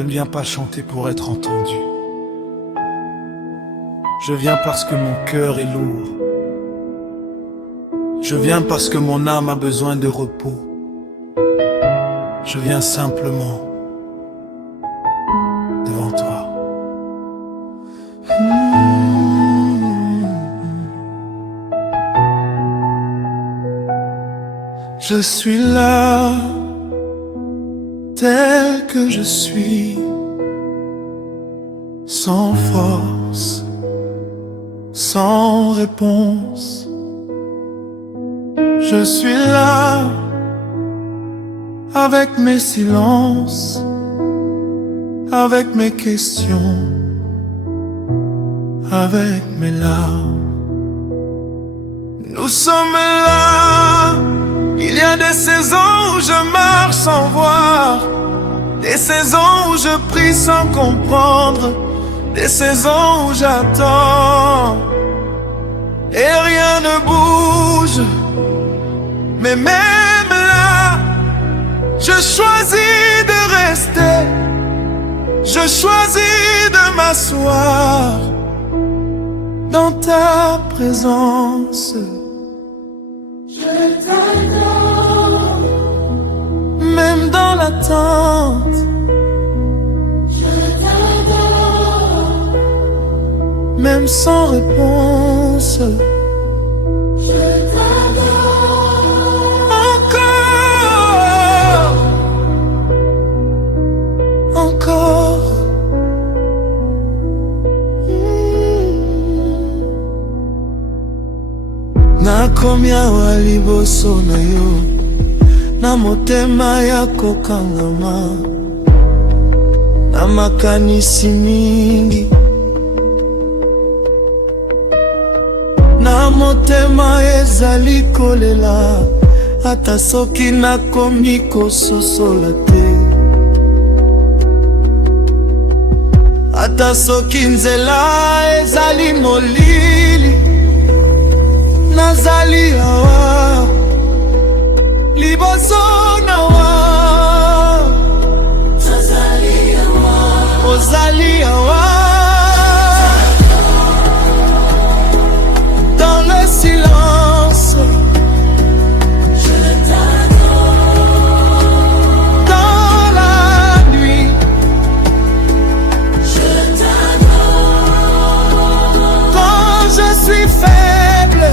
Je ne viens pas chanter pour être entendu. Je viens parce que mon cœur est lourd. Je viens parce que mon âme a besoin de repos. Je viens simplement devant toi. Je suis là, tel que je suis, sans force, sans réponse. Je suis là, avec mes silences, avec mes questions, avec mes larmes. Nous sommes là. Il y a des saisons où je marche sans voir, des saisons où je prie sans comprendre, des saisons où j'attends et rien ne bouge. Mais même là, je choisis de rester, je choisis de m'asseoir dans ta présence. Je t'adore, même dans l'attente. Je t'adore, même sans réponse. Je t'adore, encore. Nakomi awa liboso na yo, na motema ya kokangama, na makanisi mingi, na motema ezali kolela, ata soki nakomi kososola te, ata soki nzela ezali molili. Nazali awa, liboso nawa, nazali awa, ozali awa, dans le silence. Je t'adore, dans la nuit. Je t'adore, quand je suis faible.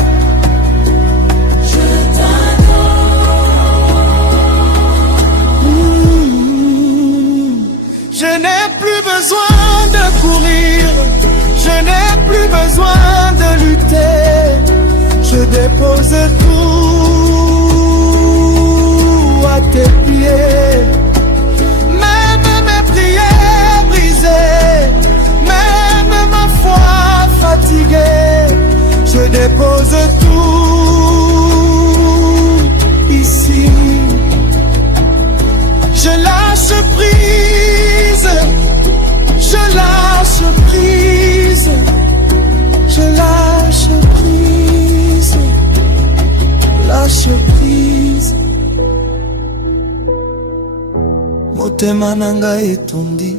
Je n'ai plus besoin de courir, je n'ai plus besoin de lutter. Je dépose tout à tes pieds. Même mes prières brisées, même ma foi fatiguée, je dépose tout ici. Je lâche prise, je lâche prise, je lâche prise, lâche prise. Motema nanga etondi,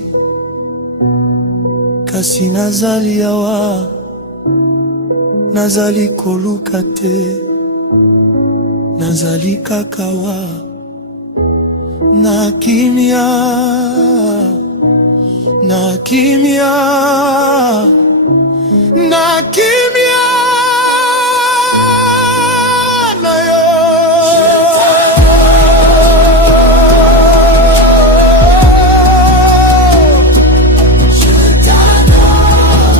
kasi nazali awa, nazali koluka te, nazali kakawa. Na kimia, na kimia, na kimia na yo. Je t'adore,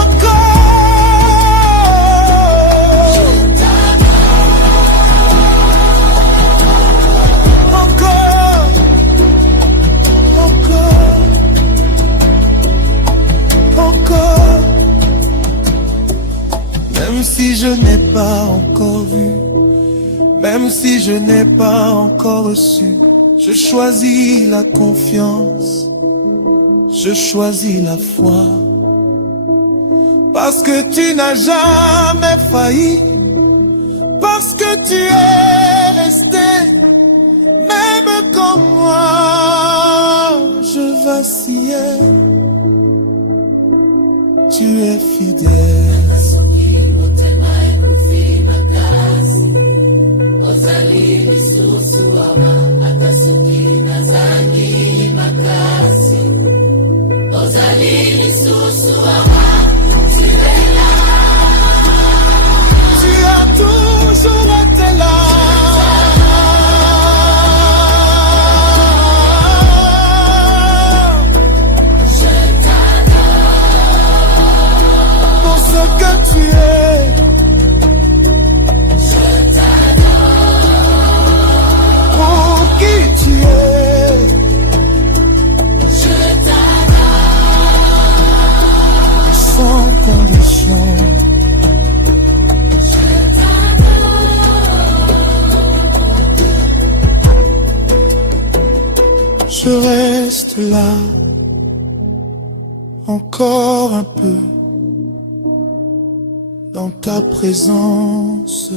encore. Je même si je n'ai pas encore vu, même si je n'ai pas encore reçu, je choisis la confiance, je choisis la foi. Parce que tu n'as jamais failli, parce que tu es resté, même comme moi. fidèle. Tu as toujours été là. Pour ce que tu es. Pour qui tu es. Sans condition. Je reste là, encore un peu, dans ta présence.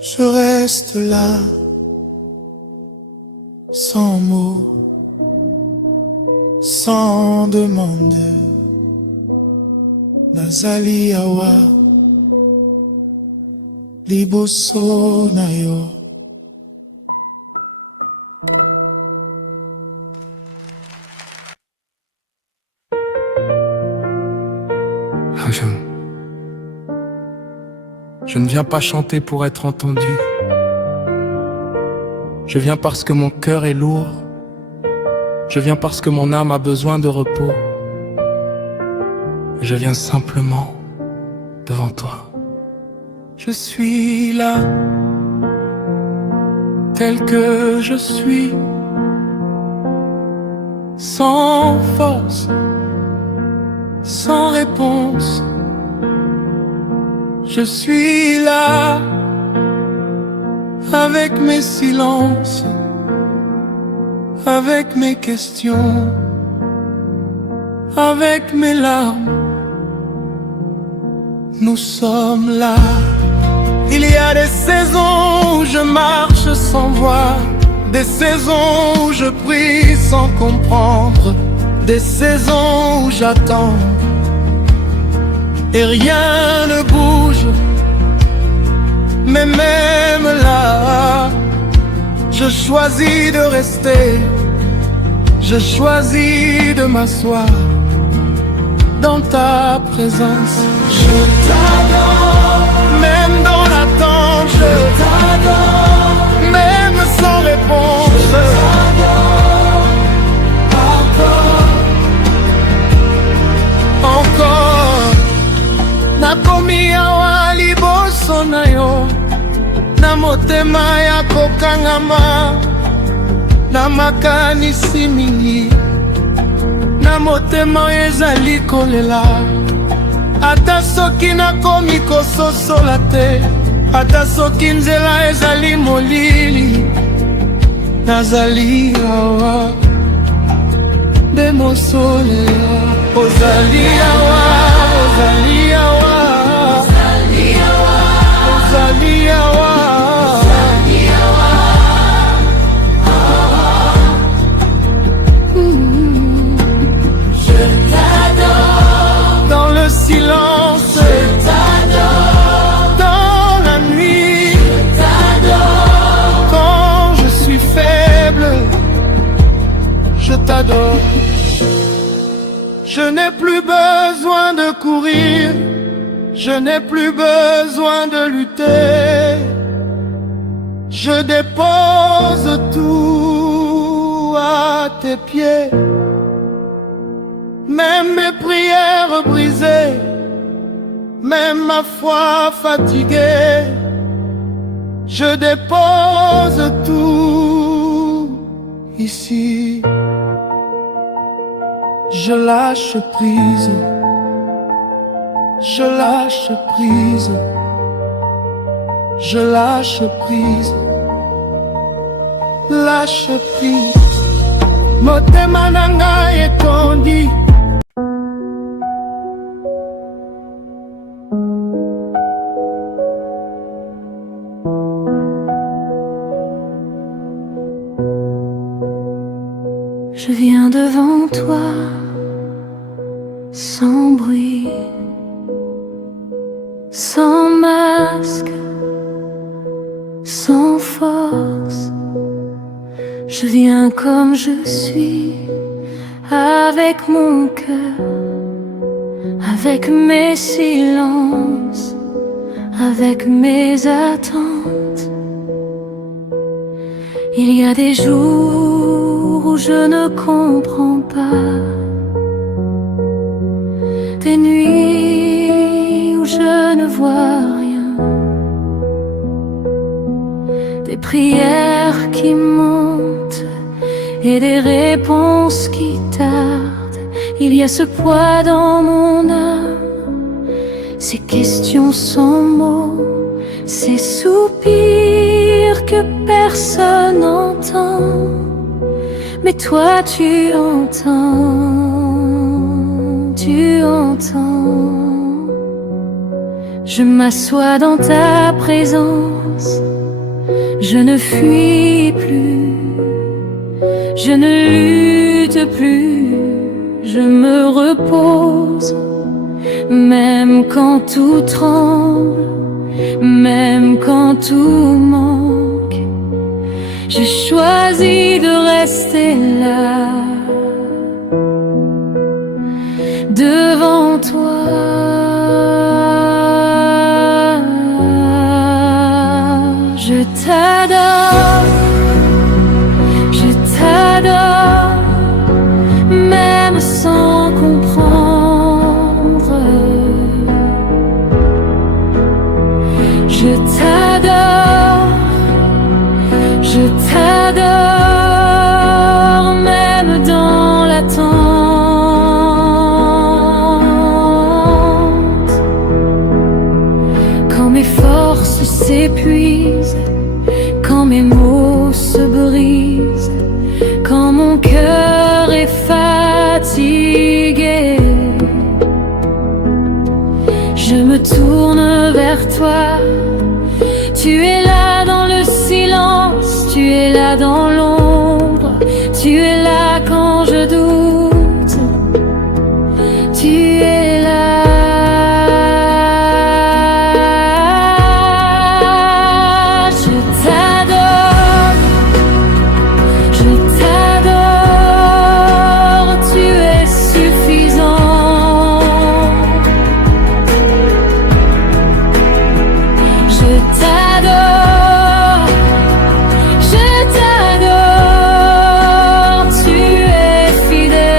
Je reste là, sans mots, sans demande. Nazali awa, liboso na yo. Je ne viens pas chanter pour être entendu. Je viens parce que mon cœur est lourd. Je viens parce que mon âme a besoin de repos. Je viens simplement devant toi. Je suis là, tel que je suis, sans force, sans réponse. Je suis là, avec mes silences, avec mes questions, avec mes larmes. Nous sommes là. Il y a des saisons où je marche sans voix, des saisons où je prie sans comprendre, des saisons où j'attends et rien ne bouge. Mais même là, je choisis de rester, je choisis de m'asseoir dans ta présence. Je t'adore, même dans l'attente, je t'adore, même sans réponse, je t'adore, encore. Nakomi awa liboso na yo, na motema ya kokangama, na makanisi mingi, na motema ezali kolela. Ata soki nakomi kososola te, ata soki nzela ezali molili, nazali awa nde mosolela. Ozali awa, ozali awa, ozali awa, je t'adore dans le silence, je t'adore dans la nuit, je t'adore quand je suis faible, je t'adore. Je n'ai plus besoin de courir, je n'ai plus besoin de lutter. Je dépose tout à tes pieds, même mes prières brisées, même ma foi fatiguée. Je dépose tout ici. Je lâche prise, je lâche prise, je lâche prise, lâche prise. Motema nanga etondi. Je viens devant toi, sans bruit, sans masque, sans force. Je viens comme je suis, avec mon cœur, avec mes silences, avec mes attentes. Il y a des jours où je ne comprends pas, des nuits où je ne vois rien, des prières qui montent et des réponses qui tardent. Il y a ce poids dans mon âme, ces questions sans mots, ces soupirs que personne n'entend. Mais toi tu entends, tu entends. Je m'assois dans ta présence, je ne fuis plus, je ne lutte plus, je me repose. Même quand tout tremble, même quand tout manque, je choisis de rester là, devant toi. Je t'adore, je t'adore, même sans comprendre. Je t'adore, je t'adore, même dans l'attente. Quand mes forces s'épuisent, quand mes mots se brisent, quand mon cœur est fatigué, je me tourne vers toi. Tu es là dans le silence, tu es là dans l'ombre, tu es là quand je doute, tu es là. Je t'adore, je t'adore, tu es suffisant. Je t'adore, je t'adore, tu es fidèle.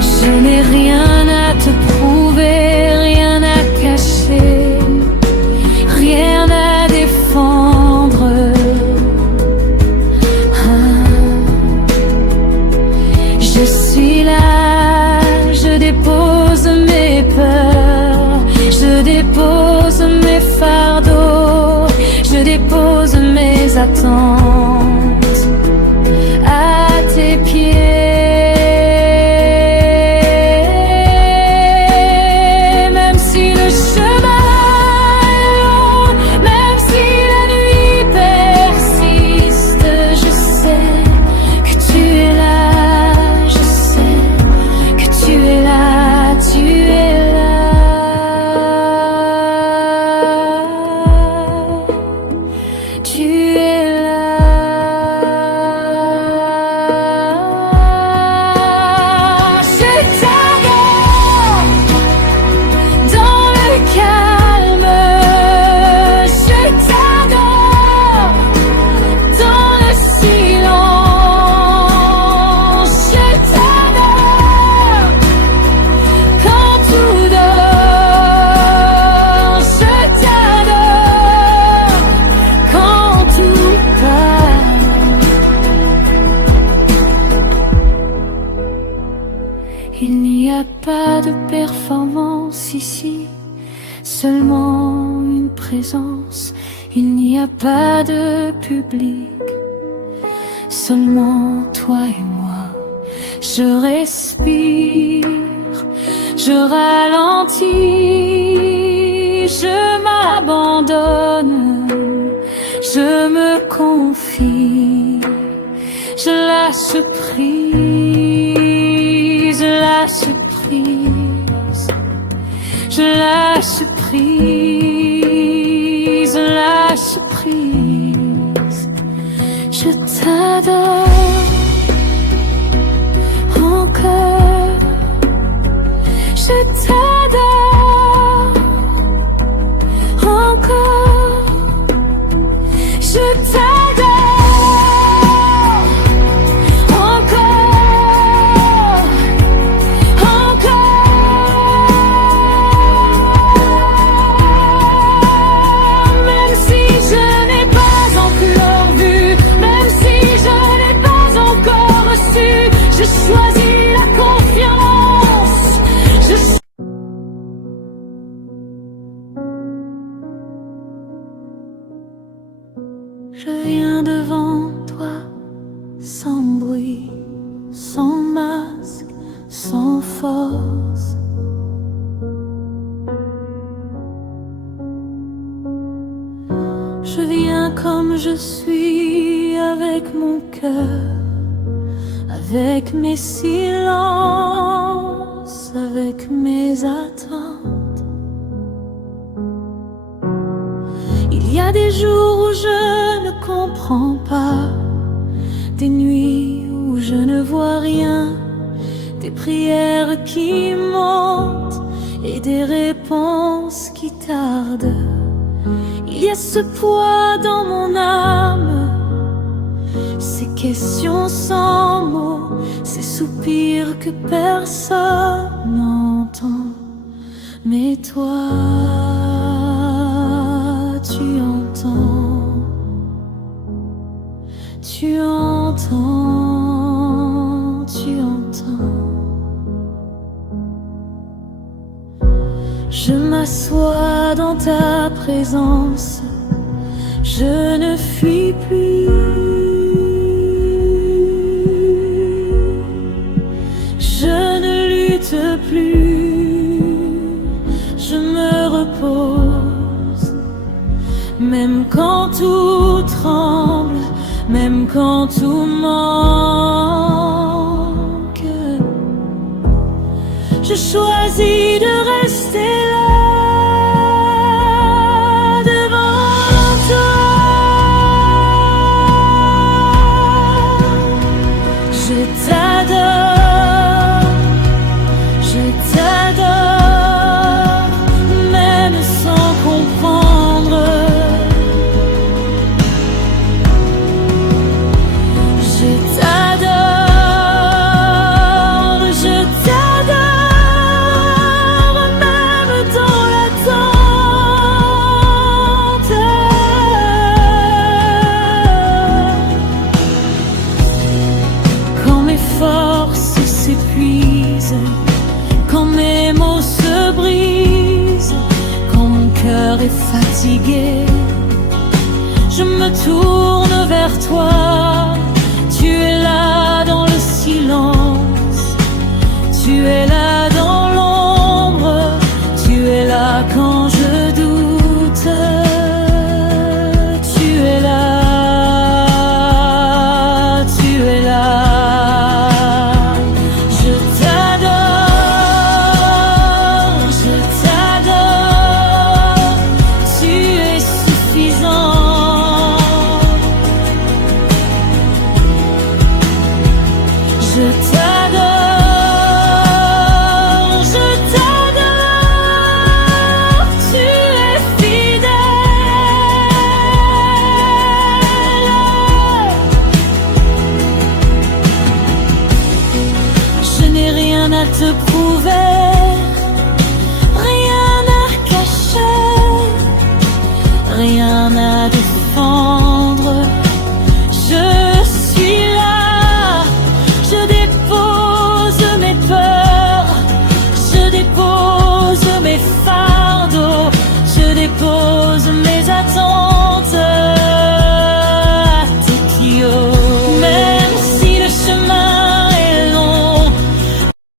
Je n'ai rien à te prouver, rien à cacher, rien à défendre. Je suis là, je dépose mes peurs, je dépose mes fardeaux, je dépose mes attentes à tes pieds. Même si le chemin est long, même si la nuit persiste, je sais que tu es là, je sais que tu es là, tu es là. Tu es là. Je t'adore dans le calme, je t'adore dans le silence, je t'adore quand tout dort, je t'adore quand tout part. Il n'y a pas de performance ici, seulement une présence. Il n'y a pas de public, seulement toi et moi. Je respire, je ralentis, je m'abandonne, je me confie, je lâche prise, je lâche prise, je lâche prise, je lâche prise. Je t'adore encore, je t'adore encore, je t'adore encore, encore. Même si je n'ai pas encore vu, même si je n'ai pas encore reçu, je choisis la confiance. Je viens devant toi, sans bruit, sans masque, sans force. Je viens comme je suis, avec mon cœur, avec mes silences, avec mes attentes. Il y a des jours où je ne comprends pas, des nuits où je ne vois rien, des prières qui montent et des réponses qui tardent. Il y a ce poids dans mon âme, ces questions sans mots, ces soupirs que personne n'entend. Mais toi, tu entends, tu entends, tu entends. Je m'assois dans ta présence, je ne fuis plus, je ne lutte plus, je me repose. Même quand tout tremble, même quand tout manque, je choisis de rester là devant toi. Je t'adore, je t'adore, même sans comprendre. Je t'adore, je t'adore, même dans l'attente. Quand mes forces s'épuisent, quand mes mots se brisent, quand mon cœur est fatigué, je me tourne vers toi. Tu es là dans le silence, tu es là dans l'ombre, tu es là quand je doute, tu es là, tu es là. Je t'adore, tu es suffisant. Je t'adore, tu es fidèle. Je n'ai rien à te prouver, rien à cacher, rien à défendre.